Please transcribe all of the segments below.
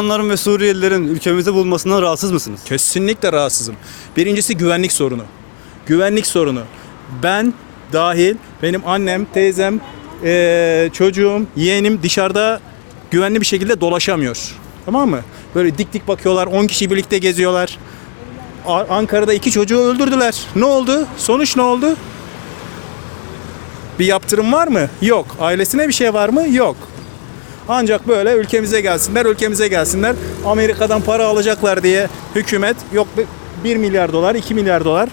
Afganların ve Suriyelilerin ülkemizde bulunmasından rahatsız mısınız? Kesinlikle rahatsızım. Birincisi güvenlik sorunu. Güvenlik sorunu. Ben dahil, benim annem, teyzem, eee, çocuğum, yeğenim dışarıda güvenli bir şekilde dolaşamıyor. Tamam mı? Böyle dik dik bakıyorlar, 10 kişi birlikte geziyorlar. Ankara'da iki çocuğu öldürdüler. Ne oldu? Sonuç ne oldu? Bir yaptırım var mı? Yok. Ailesine bir şey var mı? Yok. Ancak böyle ülkemize gelsinler, ülkemize gelsinler. Amerika'dan para alacaklar diye hükümet yok 1 milyar dolar, 2 milyar dolar.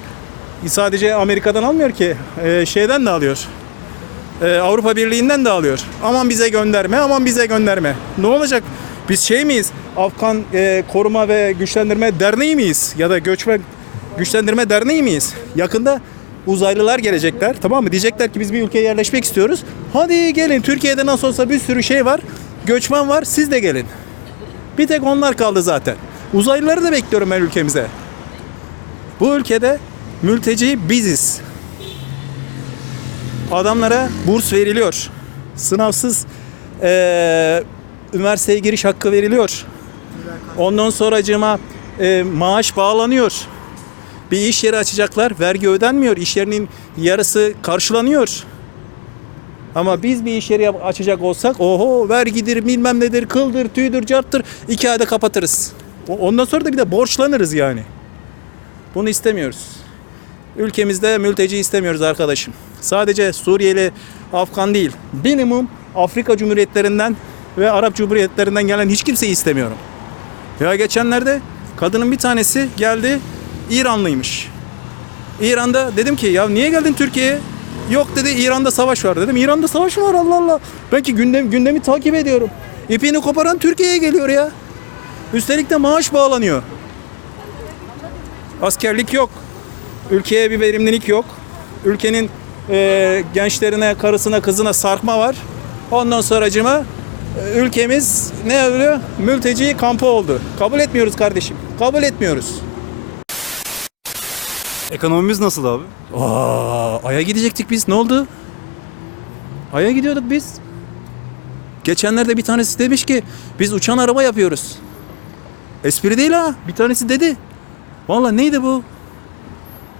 Sadece Amerika'dan almıyor ki. e, şeyden de alıyor. E, Avrupa Birliği'nden de alıyor. Aman bize gönderme, aman bize gönderme. Ne olacak? Biz şey miyiz? Afgan e, Koruma ve Güçlendirme Derneği miyiz? Ya da Göçmen Güçlendirme Derneği miyiz? Yakında uzaylılar gelecekler tamam mı? Diyecekler ki biz bir ülkeye yerleşmek istiyoruz. Hadi gelin Türkiye'de nasıl olsa bir sürü şey var. Göçmen var siz de gelin. Bir tek onlar kaldı zaten. Uzaylıları da bekliyorum ben ülkemize. Bu ülkede mülteci biziz. Adamlara burs veriliyor. Sınavsız eee üniversiteye giriş hakkı veriliyor. Ondan sonracığıma eee maaş bağlanıyor. Bir iş yeri açacaklar, vergi ödenmiyor. İş yerinin yarısı karşılanıyor. Ama biz bir iş yeri açacak olsak oho vergidir bilmem nedir kıldır tüydür carttır iki ayda kapatırız. Ondan sonra da bir de borçlanırız yani. Bunu istemiyoruz. Ülkemizde mülteci istemiyoruz arkadaşım. Sadece Suriyeli, Afgan değil. Minimum Afrika Cumhuriyetlerinden ve Arap Cumhuriyetlerinden gelen hiç kimseyi istemiyorum. Ya geçenlerde kadının bir tanesi geldi İranlıymış. İran'da dedim ki ya niye geldin Türkiye'ye? Yok dedi İran'da savaş var dedim. İran'da savaş mı var Allah Allah. Ben ki gündem, gündemi takip ediyorum. İpini koparan Türkiye'ye geliyor ya. Üstelik de maaş bağlanıyor. Askerlik yok. Ülkeye bir verimlilik yok. Ülkenin eee, gençlerine, karısına, kızına sarkma var. Ondan sonracıma e, ülkemiz ne oluyor? Mülteci kampı oldu. Kabul etmiyoruz kardeşim. Kabul etmiyoruz. Ekonomimiz nasıl abi? Aa, Ay'a gidecektik biz. Ne oldu? Ay'a gidiyorduk biz. Geçenlerde bir tanesi demiş ki biz uçan araba yapıyoruz. Espri değil ha. Bir tanesi dedi. Valla neydi bu?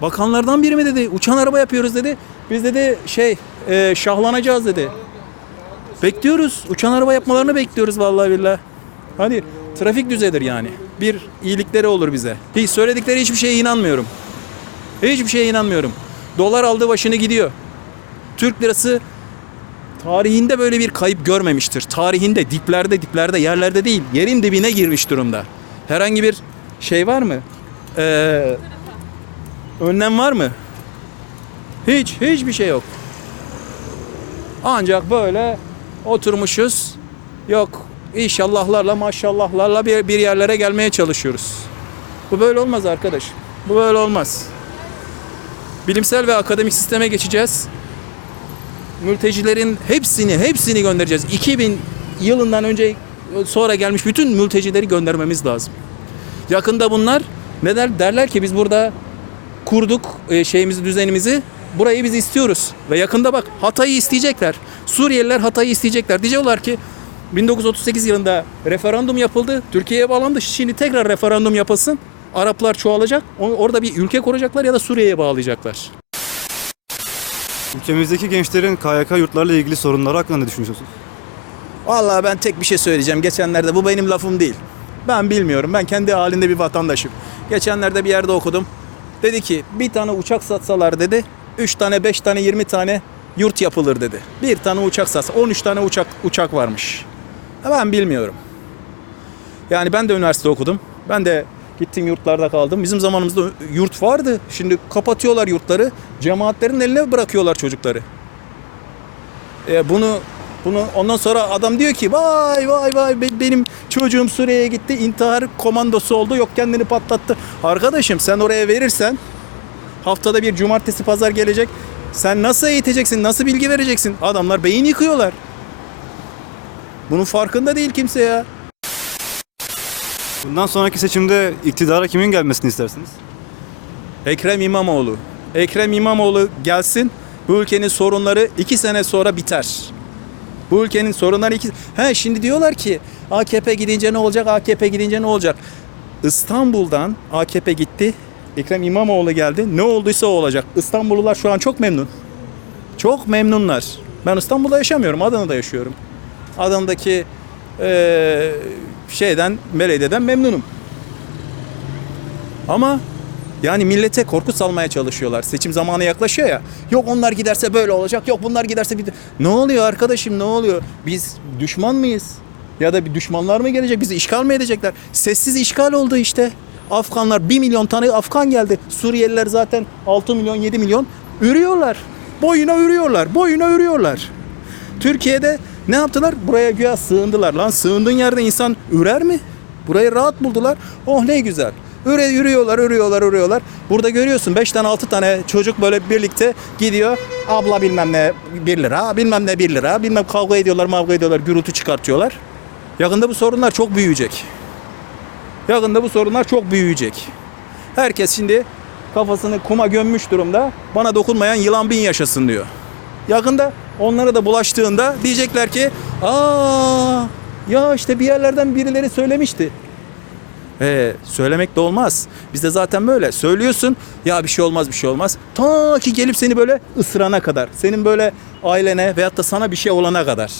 Bakanlardan biri mi dedi? Uçan araba yapıyoruz dedi. Biz dedi şey e, şahlanacağız dedi. Bekliyoruz. Uçan araba yapmalarını bekliyoruz vallahi billahi. Hadi trafik düzelir yani. Bir iyilikleri olur bize. Hiç söyledikleri hiçbir şeye inanmıyorum. Hiçbir şeye inanmıyorum. Dolar aldı başını gidiyor. Türk lirası tarihinde böyle bir kayıp görmemiştir. Tarihinde diplerde diplerde yerlerde değil yerin dibine girmiş durumda. Herhangi bir şey var mı? Ee, önlem var mı? Hiç hiçbir şey yok. Ancak böyle oturmuşuz. Yok inşallahlarla maşallahlarla bir, bir yerlere gelmeye çalışıyoruz. Bu böyle olmaz arkadaş. Bu böyle olmaz. Bilimsel ve akademik sisteme geçeceğiz. Mültecilerin hepsini, hepsini göndereceğiz. 2000 yılından önce sonra gelmiş bütün mültecileri göndermemiz lazım. Yakında bunlar ne der? Derler ki biz burada kurduk e, şeyimizi, düzenimizi. Burayı biz istiyoruz. Ve yakında bak Hatay'ı isteyecekler. Suriyeliler Hatay'ı isteyecekler. Diyecekler ki 1938 yılında referandum yapıldı. Türkiye'ye bağlandı. Şimdi tekrar referandum yapılsın. Araplar çoğalacak. Orada bir ülke kuracaklar ya da Suriye'ye bağlayacaklar. Ülkemizdeki gençlerin KYK yurtlarla ilgili sorunları hakkında ne düşünüyorsunuz? Vallahi ben tek bir şey söyleyeceğim. Geçenlerde bu benim lafım değil. Ben bilmiyorum. Ben kendi halinde bir vatandaşım. Geçenlerde bir yerde okudum. Dedi ki bir tane uçak satsalar dedi. 3 tane, 5 tane, 20 tane yurt yapılır dedi. Bir tane uçak satsa 13 tane uçak uçak varmış. Ben bilmiyorum. Yani ben de üniversite okudum. Ben de gittim yurtlarda kaldım. Bizim zamanımızda yurt vardı. Şimdi kapatıyorlar yurtları. Cemaatlerin eline bırakıyorlar çocukları. E, bunu bunu ondan sonra adam diyor ki vay vay vay be- benim çocuğum Suriye'ye gitti intihar komandosu oldu yok kendini patlattı. Arkadaşım sen oraya verirsen haftada bir cumartesi pazar gelecek. Sen nasıl eğiteceksin? Nasıl bilgi vereceksin? Adamlar beyin yıkıyorlar. Bunun farkında değil kimse ya. Bundan sonraki seçimde iktidara kimin gelmesini istersiniz? Ekrem İmamoğlu. Ekrem İmamoğlu gelsin. Bu ülkenin sorunları iki sene sonra biter. Bu ülkenin sorunları iki. He şimdi diyorlar ki AKP gidince ne olacak? AKP gidince ne olacak? İstanbul'dan AKP gitti. Ekrem İmamoğlu geldi. Ne olduysa o olacak. İstanbullular şu an çok memnun. Çok memnunlar. Ben İstanbul'da yaşamıyorum. Adana'da yaşıyorum. Adana'daki eee, şeyden, belediyeden memnunum. Ama yani millete korku salmaya çalışıyorlar. Seçim zamanı yaklaşıyor ya. Yok onlar giderse böyle olacak. Yok bunlar giderse bir. Ne oluyor arkadaşım ne oluyor? Biz düşman mıyız? Ya da bir düşmanlar mı gelecek? Bizi işgal mi edecekler? Sessiz işgal oldu işte. Afganlar 1 milyon tane Afgan geldi. Suriyeliler zaten 6 milyon 7 milyon ürüyorlar. Boyuna ürüyorlar. Boyuna ürüyorlar. Türkiye'de ne yaptılar? Buraya güya sığındılar. Lan sığındığın yerde insan ürer mi? Burayı rahat buldular. Oh ne güzel. Üre, yürüyorlar, yürüyorlar, yürüyorlar. Burada görüyorsun 5 tane 6 tane çocuk böyle birlikte gidiyor. Abla bilmem ne 1 lira, bilmem ne 1 lira, bilmem kavga ediyorlar, mavga ediyorlar, gürültü çıkartıyorlar. Yakında bu sorunlar çok büyüyecek. Yakında bu sorunlar çok büyüyecek. Herkes şimdi kafasını kuma gömmüş durumda. Bana dokunmayan yılan bin yaşasın diyor. Yakında onlara da bulaştığında diyecekler ki aa ya işte bir yerlerden birileri söylemişti. Ee, söylemek de olmaz. Bizde zaten böyle. Söylüyorsun ya bir şey olmaz bir şey olmaz. Ta ki gelip seni böyle ısırana kadar. Senin böyle ailene veyahut da sana bir şey olana kadar.